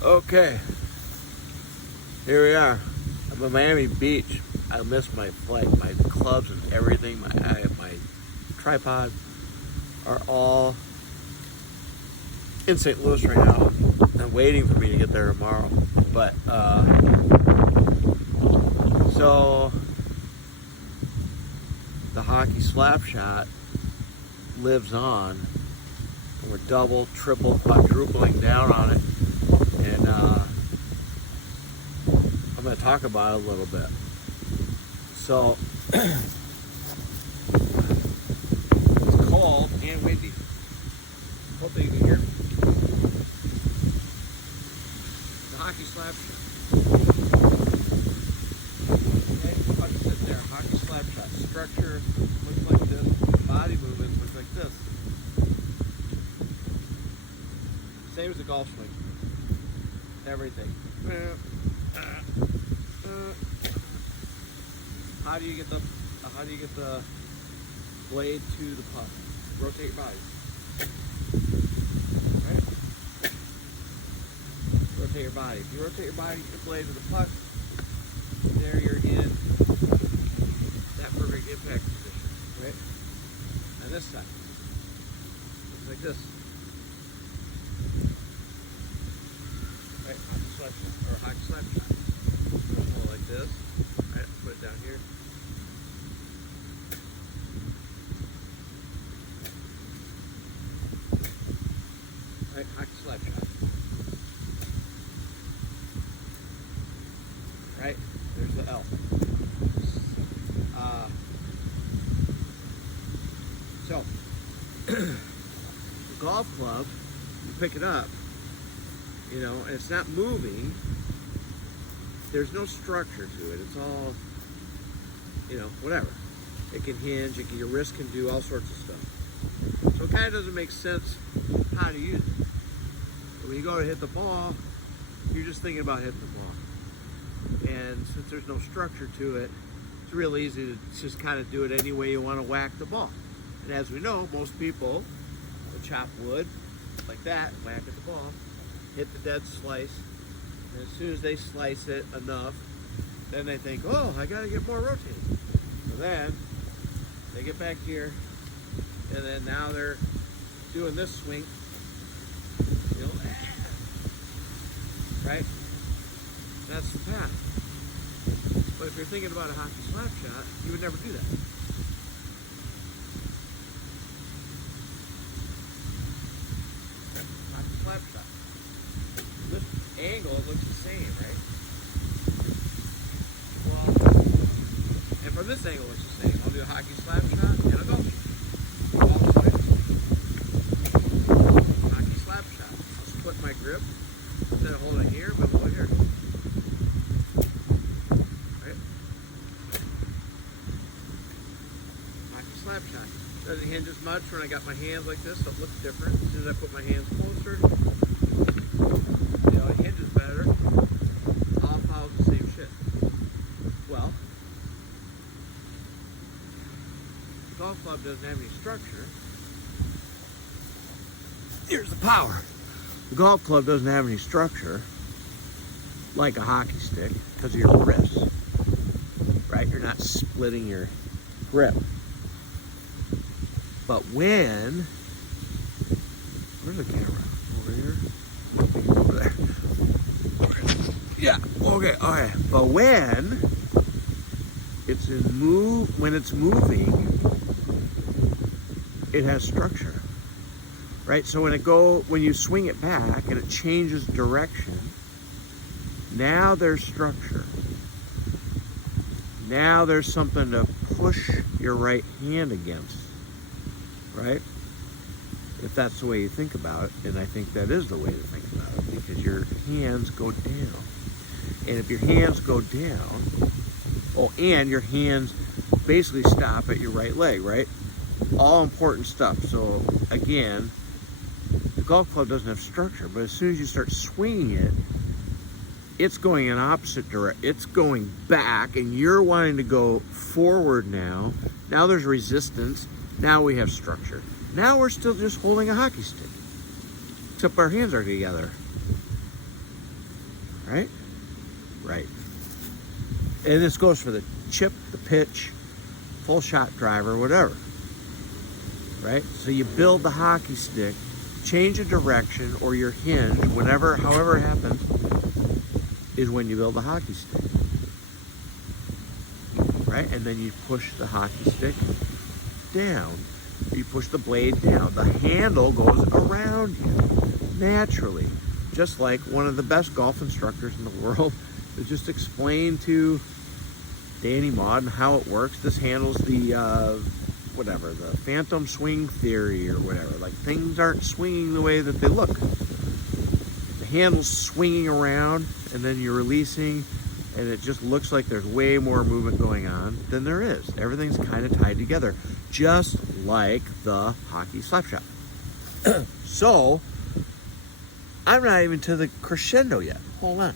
Okay, here we are. I'm at Miami Beach. I missed my flight. My clubs and everything, my tripod are all in St. Louis right now. I'm waiting for me to get there tomorrow. But, so the hockey slap shot lives on. And we're double, triple, quadrupling down on it. And I'm going to talk about it a little bit. So it's cold and windy. Hopefully you can hear me. The hockey slap shot. Okay, I'll just sit there. Hockey slap shot. Structure looks like this. Body movements look like this. Same as a golf swing. Everything. How do you get the blade to the puck? Rotate your body. Right? Rotate your body. If you rotate your body, get the blade to the puck, there you're in that perfect impact position. Right? And this side. Looks like this. Right? Hockey slap shot. Or hockey slap shot. Hold like this. Right? Put it down here. Right, hockey slap shot. Right, there's the L. So, the golf club, you pick it up, you know, and it's not moving. There's no structure to it. It's all, you know, whatever. It can hinge. Your wrist can do all sorts of stuff. So it kind of doesn't make sense how to use it. When you go to hit the ball, you're just thinking about hitting the ball. And since there's no structure to it, it's real easy to just kind of do it any way you want to whack the ball. And as we know, most people will chop wood like that, whack at the ball, hit the dead slice, and as soon as they slice it enough, then they think, oh, I got to get more rotating. So then they get back here, and then now they're doing this swing. You know, right? That's the path. But if you're thinking about a hockey slap shot, you would never do that. Hockey slap shot. This angle looks the same, right? Well, and from this angle it looks the same. I'll do a hockey slap shot and a golf swing. Hockey slap shot. I'll split my grip. Instead of holding it here, but hold it here. Right? Hockey slap shot. Doesn't hinge as much when I got my hands like this, so it looks different. As soon as I put my hands closer, you know, it hinges better. All follows the same shit. Well, the golf club doesn't have any structure. Here's the power. The golf club doesn't have any structure like a hockey stick because of your wrist, right? You're not splitting your grip. But when, where's the camera? Over here? Over there. Yeah, okay. But when it's moving, it has structure. Right, so when you swing it back and it changes direction, now there's structure. Now there's something to push your right hand against, right? If that's the way you think about it, and I think that is the way to think about it, because your hands go down. And if your hands go down, and your hands basically stop at your right leg, right? All important stuff. So again, the golf club doesn't have structure, but as soon as you start swinging it, it's going in opposite direction. It's going back, and you're wanting to go forward now. Now there's resistance. Now we have structure. Now we're still just holding a hockey stick, except our hands are together. right? Right. And this goes for the chip, the pitch, full shot driver, whatever. Right? So you build the hockey stick, change the direction or your hinge, however it happens, is when you build the hockey stick. Right? And then you push the hockey stick down. You push the blade down. The handle goes around you naturally. Just like one of the best golf instructors in the world to just explain to Danny Maud how it works. This handles the the phantom swing theory or whatever. Like, things aren't swinging the way that they look. The handle's swinging around and then you're releasing, and it just looks like there's way more movement going on than there is. Everything's kind of tied together, just like the hockey slap shot. So, I'm not even to the crescendo yet. Hold on.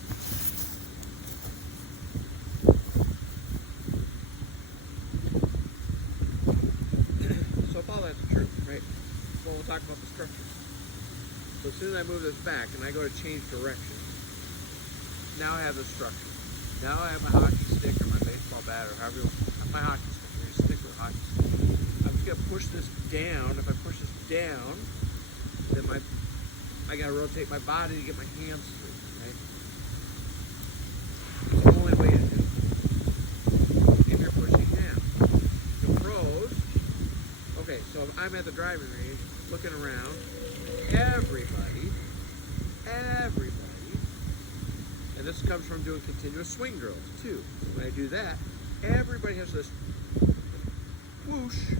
So if all that's true, right? Well, we'll talk about the structure. So as soon as I move this back and I go to change direction, now I have the structure. Now I have my hockey stick or my baseball bat or however you want. My hockey stick. We're going to stick with a hockey stick. I'm just going to push this down. If I push this down, then I got to rotate my body to get my hands through, right? It's the only way to do it. If you're pushing down. The pros, okay, so if I'm at the driving range, looking around, everybody, and this comes from doing continuous swing drills too. So when I do that, everybody has this whoosh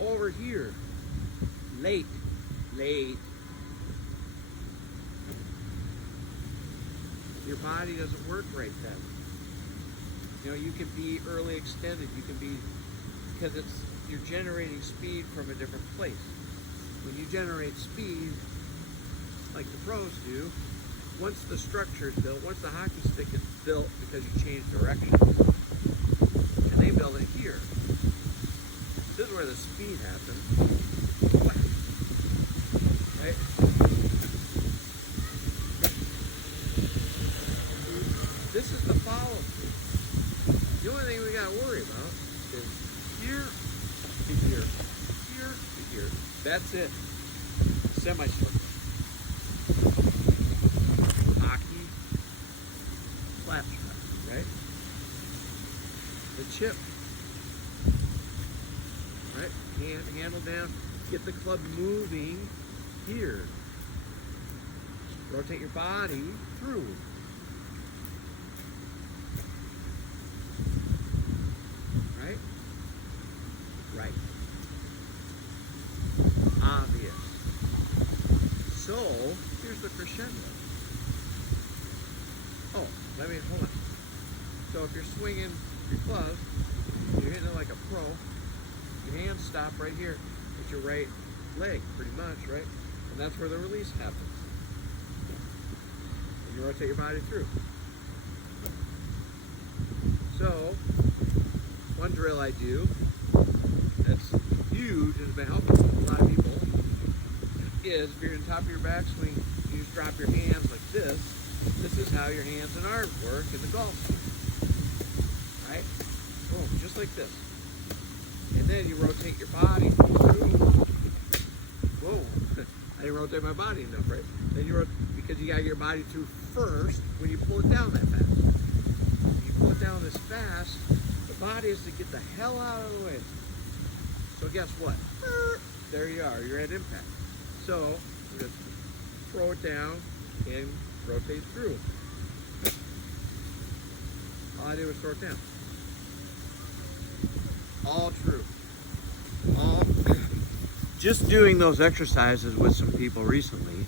over here. Late. Your body doesn't work right then. You know, you can be early extended. You can be, because you're generating speed from a different place. When you generate speed, like the pros do, once the structure is built, once the hockey stick is built because you change direction, and they build it here. This is where the speed happens. Right? This is the follow through. The only thing we got to worry about is here to here, here to here. That's it. Semicircle. Hockey, slap shot, right? The chip, right? Handle down. Get the club moving here. Rotate your body through. Right? Right. Obvious. So, here's the crescendo. Oh, hold on. So if you're swinging your club, you're hitting it like a pro, your hands stop right here at your right leg, pretty much, right? And that's where the release happens. And you rotate your body through. So, one drill I do that's huge and has been helpful for a lot of people is if you're on top of your backswing, you just drop your hands like this. This is how your hands and arms work in the golf swing. Right? Boom, just like this. And then you rotate your body through. Whoa, I didn't rotate my body enough, right? Then you rotate, because you gotta get your body through first when you pull it down that fast. When you pull it down this fast, the body has to get the hell out of the way. So guess what? There you are, you're at impact. So, we're gonna throw it down and rotate through. All I did was throw it down. All true. All just doing those exercises with some people recently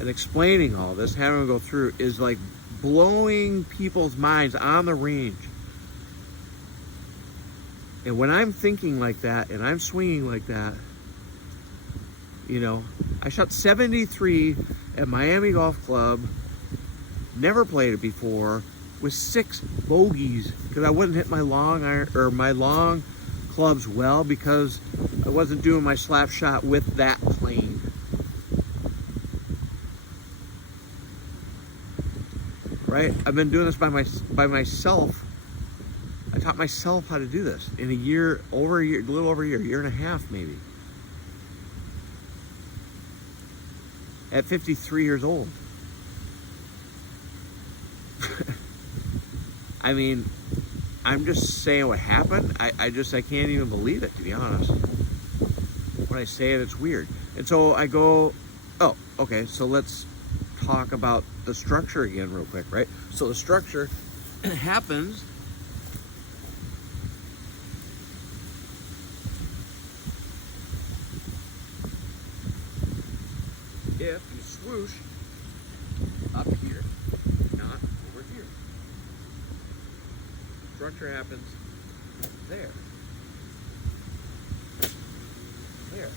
and explaining all this, having them go through, is like blowing people's minds on the range. And when I'm thinking like that and I'm swinging like that, you know, I shot 73 at Miami Golf Club, never played it before, with 6 bogeys because I wouldn't hit my long iron or my long clubs well because I wasn't doing my slap shot with that plane. right? I've been doing this by myself. I taught myself how to do this in a little over a year and a half maybe. At 53 years old. I mean, I'm just saying what happened. I can't even believe it, to be honest. When I say it, it's weird. And so I go, oh, okay, so let's talk about the structure again real quick, right? So the structure happens if you swoosh up here, not over here. Structure happens there. There.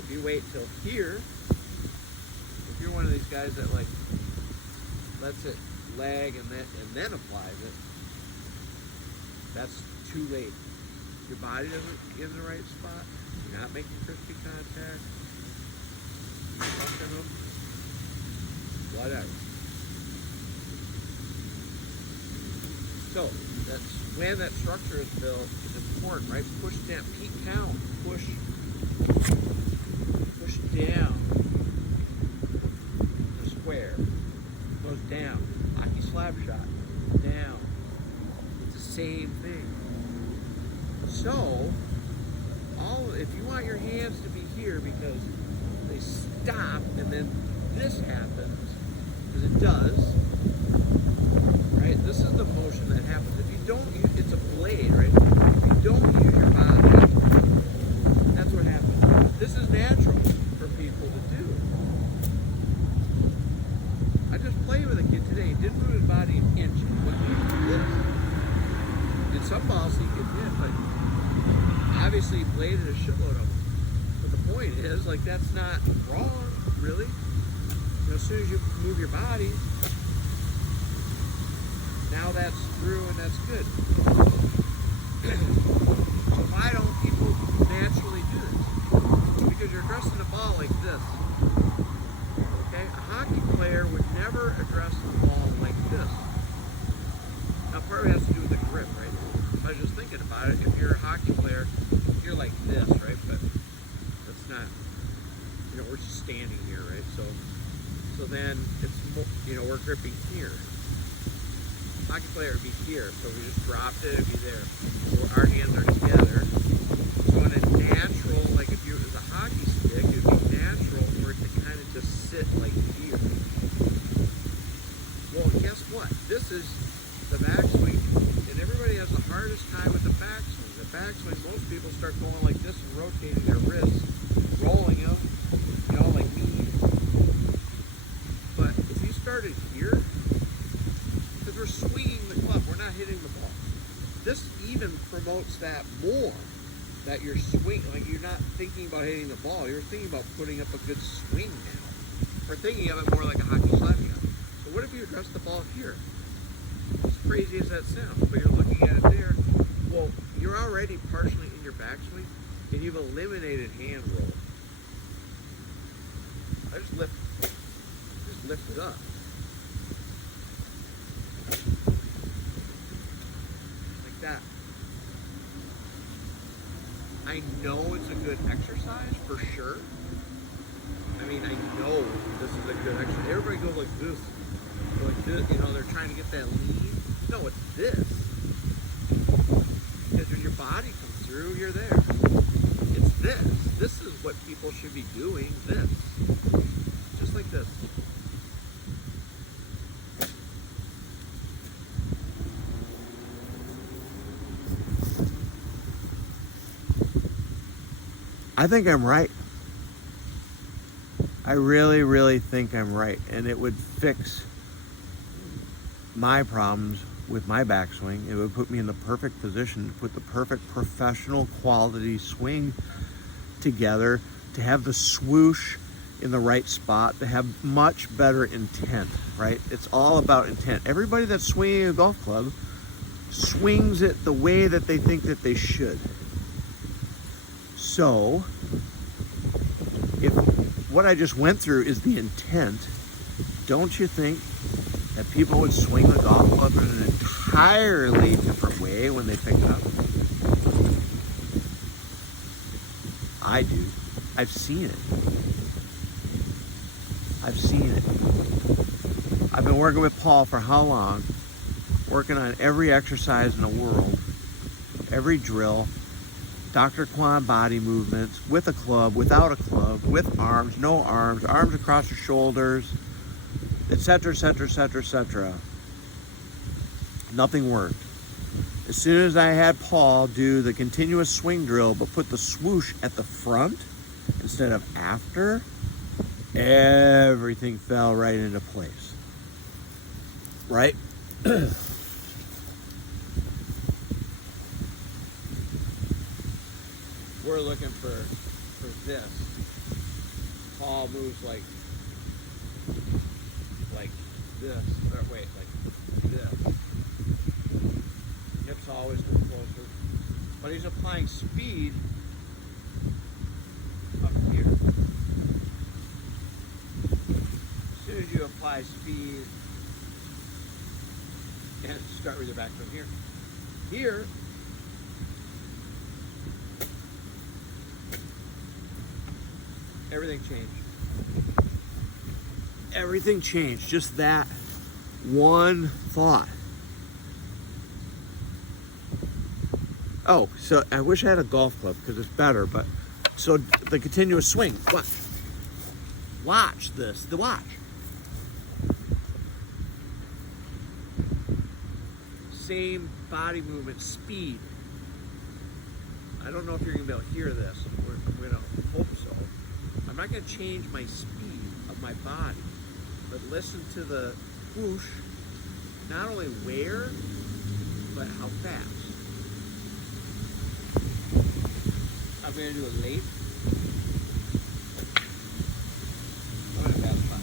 If you wait till here, if you're one of these guys that like lets it lag and then applies it, that's too late. Your body doesn't get in the right spot. You're not making crispy contact. You're fucking them. Whatever. So that's when that structure is built is important, right? Push down, peak down, push down. The square goes down. Hockey slap shot down. It's the same thing. So if you want your hands to be here because they stop and then this happens, because it does, right? This is the motion that happens. If you don't use, it's a blade, right? If you don't use your body, that's what happens. This is natural for people to do. I just played with a kid today. He didn't move his body an inch. He went like this. And some balls he could hit, but obviously he bladed a shitload of them. But the point is, like, that's not wrong, really. You know, as soon as you move your body, now that's through and that's good. So why don't people naturally do this? Because you're addressing the ball like this. Okay? A hockey player would never address the ball like this. Now part of it has to do with the grip, right? So I was just thinking about it. If you're a hockey player, you're like this, right? But that's not, you know, we're just standing here, right? So then it's, you know, we're gripping here. Hockey player would be here, so we just dropped it, it'd be there. So our hands are together. So in a natural, like if you, as a hockey stick, it'd be natural for it to kind of just sit like here. Well, guess what? This is the backswing, and everybody has the hardest time with the backswing. The backswing, most people start going like this and rotating their wrists, rolling them, you know, like me. But if you started here, because we're swinging the club, we're not hitting the ball. This even promotes that more, that you're swinging, like you're not thinking about hitting the ball, you're thinking about putting up a good swing now. Or thinking of it more like a hockey slap shot. So what if you address the ball here? As crazy as that sounds, but you're looking at it there. Well, you're already partially in your backswing, and you've eliminated hand roll. I just lift it up. Like that. I know it's a good exercise for sure. I mean, I know this is a good exercise. Everybody goes like this. Like this, you know, they're trying to get that lean. No, it's this. Because when your body comes through, you're there. It's this. This is what people should be doing, this. Just like this. I think I'm right. I really, really think I'm right. And it would fix my problems with my backswing. It would put me in the perfect position to put the perfect professional quality swing together, to have the swoosh in the right spot, to have much better intent, right? It's all about intent. Everybody that's swinging a golf club swings it the way that they think that they should. So, if what I just went through is the intent, don't you think that people would swing the golf club in an entirely different way when they pick it up? I do. I've seen it. I've seen it. I've been working with Paul for how long? Working on every exercise in the world, every drill, Dr. Kwan body movements, with a club, without a club, with arms, no arms, arms across your shoulders, etc., etc., etc., etc. Nothing worked. As soon as I had Paul do the continuous swing drill, but put the swoosh at the front instead of after, everything fell right into place. Right? We're looking for this. Paul moves like this. Or wait, like this. Hips always go closer. But he's applying speed up here. As soon as you apply speed, and start with your back from here. Here, everything changed. Everything changed. Just that one thought. Oh, so I wish I had a golf club because it's better, but so the continuous swing. What? Watch this. The watch. Same body movement, speed. I don't know if you're gonna be able to hear this. We're gonna hope so. I'm not gonna change my speed of my body, but listen to the whoosh, not only where, but how fast. I'm gonna do a late. I'm gonna pass by.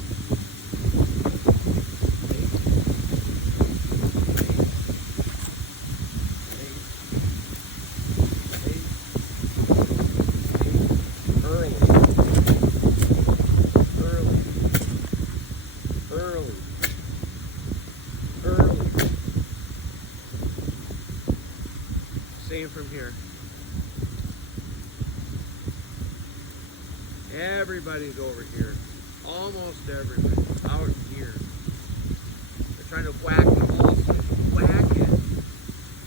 Same from here. Everybody's over here. Almost everybody. Out here. They're trying to whack the ball. So if you whack it,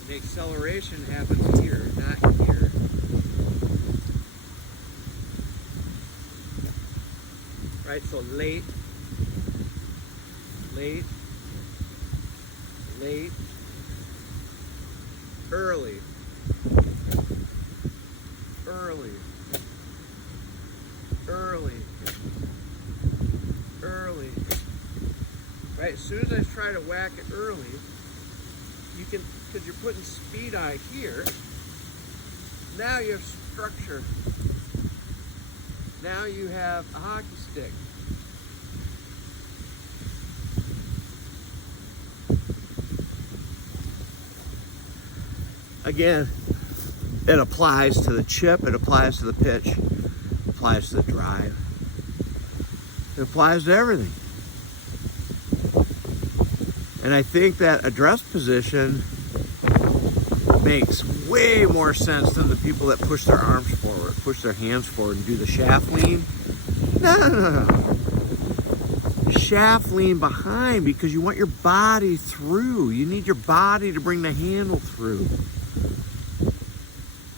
the acceleration happens here, not here. Right, so late, late, late, early, early, early, early. Right, as soon as I try to whack it early, you can, because you're putting speed on here, now you have structure. Now you have a hockey stick. Again, it applies to the chip, it applies to the pitch, it applies to the drive. It applies to everything. And I think that address position makes way more sense than the people that push their arms forward, push their hands forward and do the shaft lean. No. Shaft lean behind because you want your body through. You need your body to bring the handle through.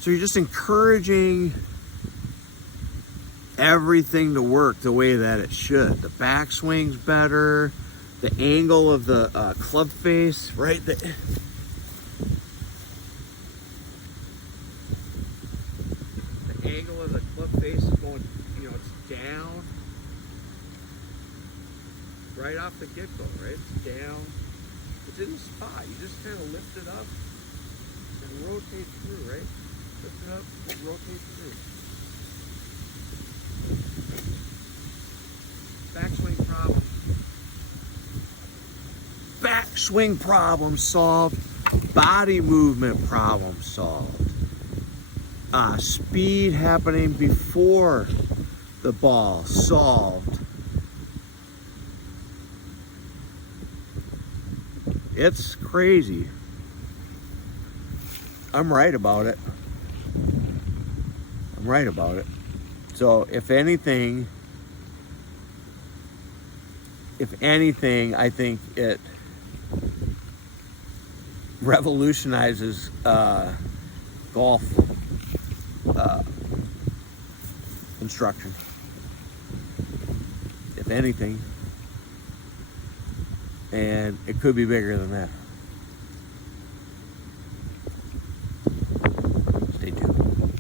So you're just encouraging everything to work the way that it should. The backswing's better. The angle of the club face, right? The angle of the club face is going, it's down. Right off the get-go, right? It's down. It's in the spot. You just kind of lift it up and rotate through, right? Lift it up and rotate through. Backswing problem. Backswing problem solved. Body movement problem solved. Speed happening before the ball solved. It's crazy. I'm right about it. I'm right about it. So if anything, I think it revolutionizes golf instruction. If anything, and it could be bigger than that.